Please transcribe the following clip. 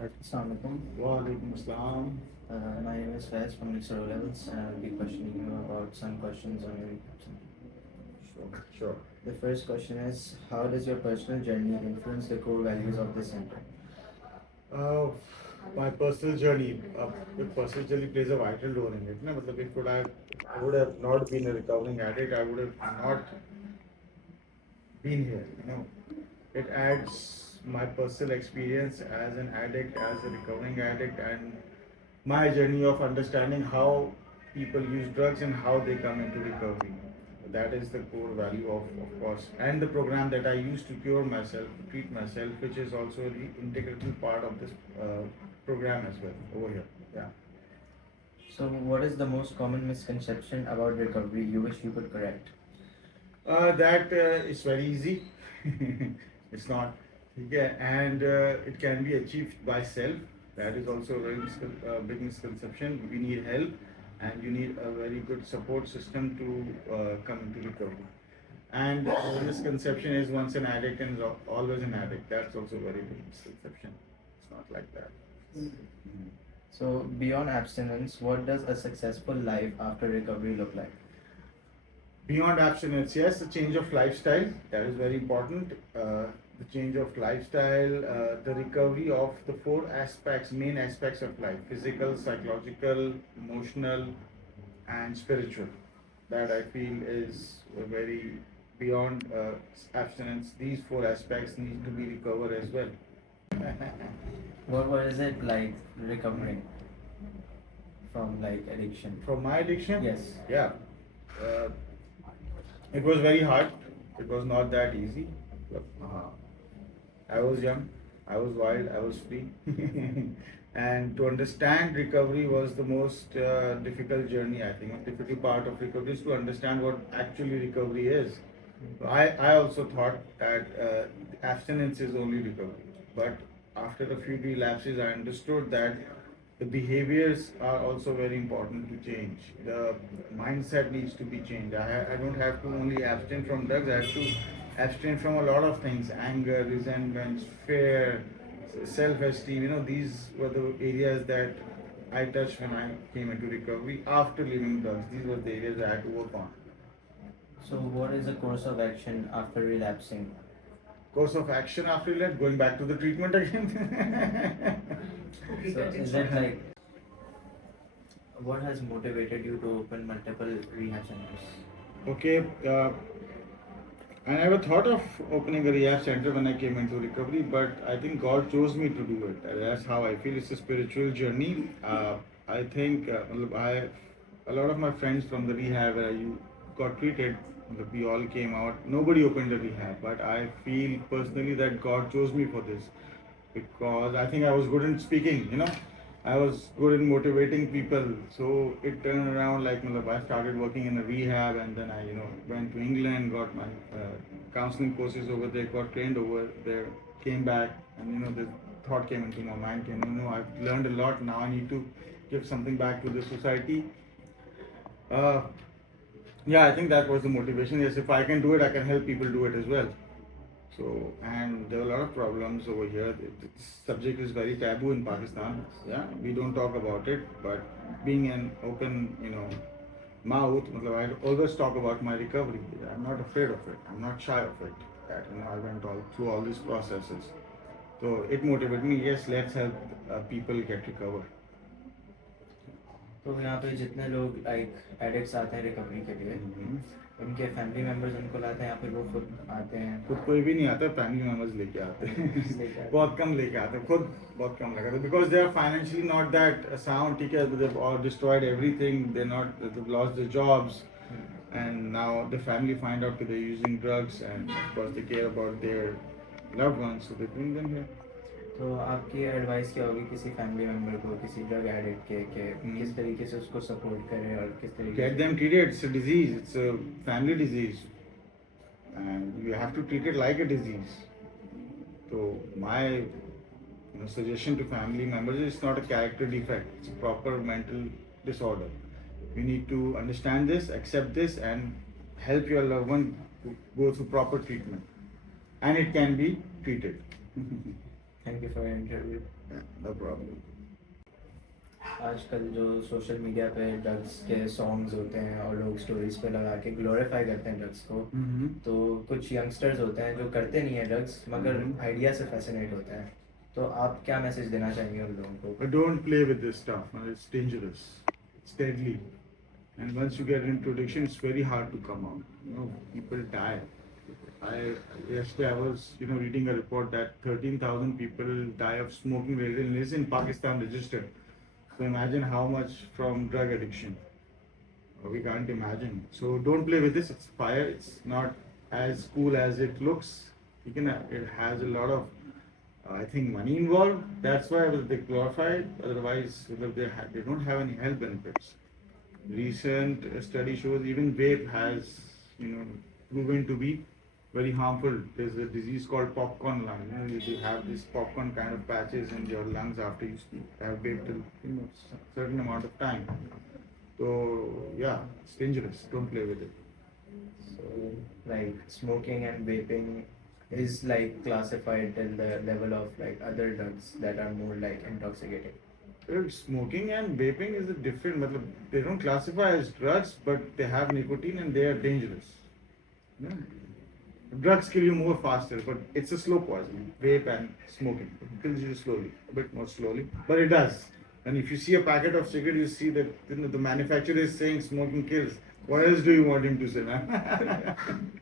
Assalamu alaikum. Walaikum Assalam. My name is Faiz from Mixer Levels, and I'll be questioning you about some questions on your YouTube. Sure. The first question is, how does your personal journey influence the core values of the center? Uh, my personal journey, the personal journey plays a vital role in it. No? I would have not been a recovering addict, I would have not been here. It adds my personal experience as an addict, as a recovering addict, and my journey of understanding how people use drugs and how they come into recovery. That is the core value of course, and the program that I use to cure myself, to treat myself, which is also the integral part of this program as well over here. Yeah. So, what is the most common misconception about recovery you wish you could correct? That is very easy. It's not. Yeah, and it can be achieved by self. That is also a very big misconception. We need help, and you need a very good support system to come into recovery. And the misconception is once an addict and is always an addict. That's also a very big misconception. It's not like that. Mhm. So, beyond abstinence, what does a successful life after recovery look like? Beyond abstinence, yes, the change of lifestyle, that is very important. The change of lifestyle, the recovery of the four aspects, main aspects of life: physical, psychological, emotional, and spiritual. That I feel is very beyond abstinence. These four aspects need to be recovered as well. What is it like recovering from like addiction? From my addiction? Yes. Yeah. Uh, it was very hard. It was not that easy. Uh, I was young, I was wild, I was free. And to understand recovery was the most difficult journey, I think. A difficult part of recovery is to understand what actually recovery is. I also thought that abstinence is only recovery. But after a few relapses, I understood that the behaviors are also very important to change. The mindset needs to be changed. I don't have to only abstain from drugs, I have to abstain from a lot of things: anger, resentment, fear, self esteem. These were the areas that I touched when I came into recovery after leaving drugs. These were the areas I had to work on. So, what is the course of action after relapsing? Course of action after that, going back to the treatment again. So, is it like what has motivated you to open multiple rehab centers? Okay, I never thought of opening a rehab center when I came into recovery, but I think God chose me to do it. That's how I feel. It's a spiritual journey. I think a lot of my friends from the rehab where you got treated, we all came out. Nobody opened a rehab, but I feel personally that God chose me for this because I think I was good in speaking. I was good in motivating people. So it turned around like I started working in a rehab, and then I went to England, got my counseling courses over there, got trained over there, came back, and the thought came into my mind, I've learned a lot. Now I need to give something back to the society. Uh, yeah, I think that was the motivation. Yes, if I can do it, I can help people do it as well. So, and there are a lot of problems over here. This subject is very taboo in Pakistan. Yeah, we don't talk about it. But being an open, mouth, I always talk about my recovery. I'm not afraid of it. I'm not shy of it. That I went all through all these processes. So it motivated me. Yes, let's help people get recovered. तो यहाँ पे जितने लोग like addicts आते हैं recovery के लिए उनके फैमिली मेम्बर्स उनको लाते हैं या फिर वो खुद आते हैं? खुद कोई भी नहीं आता, फैमिली मेम्बर्स लेके आते हैं। बहुत कम लेके आते हैं, खुद बहुत कम लगाते हैं because they are financially not that sound. ठीक है, दे और destroyed everything, they not, they lost the jobs, and now the family find out that they're using drugs, and of course they care about their loved ones, so they bring them here. तो आपकी advice क्या होगी किसी family member को, किसी drug addict के किस तरीके से उसको सपोर्ट करें और किस तरीके Get them treated. It's a disease. It's a family disease, and you have to treat it like a disease. So my suggestion to family members is it's not a character defect. It's a proper mental disorder. You need to understand this, accept this, and help your loved one to go through proper treatment. And it can be treated. Thank you for interview. Yeah, no problem. आजकल जो social media पे drugs के songs होते हैं और लोग stories पे लगा के ग्लोरीफाई करते हैं ड्रग्स को, Mm-hmm. तो कुछ यंगस्टर्स होते हैं जो करते नहीं है ड्रग्स मगर Mhm. आइडिया से फैसिनेट होते हैं, तो आप क्या मैसेज देना चाहेंगे उन लोगों को? But don't play with this stuff, man. It's dangerous. It's deadly. And once you get into addiction, it's very hard to come out. You know, people die. I Yesterday I was, reading a report that 13,000 people die of smoking related illness in Pakistan registered. So imagine how much from drug addiction. We can't imagine. So don't play with this. It's fire. It's not as cool as it looks. It has a lot of, I think, money involved. That's why they glorify it. Otherwise, they don't have any health benefits. Recent study shows even vape has, proven to be very harmful. There's a disease called popcorn lung. You have this popcorn kind of patches in your lungs after you have vaped certain amount of time. So yeah, it's dangerous. Don't play with it. So like smoking and vaping is like classified till the level of like other drugs that are more like intoxicating. Smoking and vaping is a different. They don't classify as drugs, but they have nicotine and they are dangerous. Yeah. Drugs kill you more faster, but it's a slow poison. Vape and smoking it kills you slowly, a bit more slowly, but it does. And if you see a packet of cigarette, you see that the manufacturer is saying smoking kills. What else do you want him to say, man?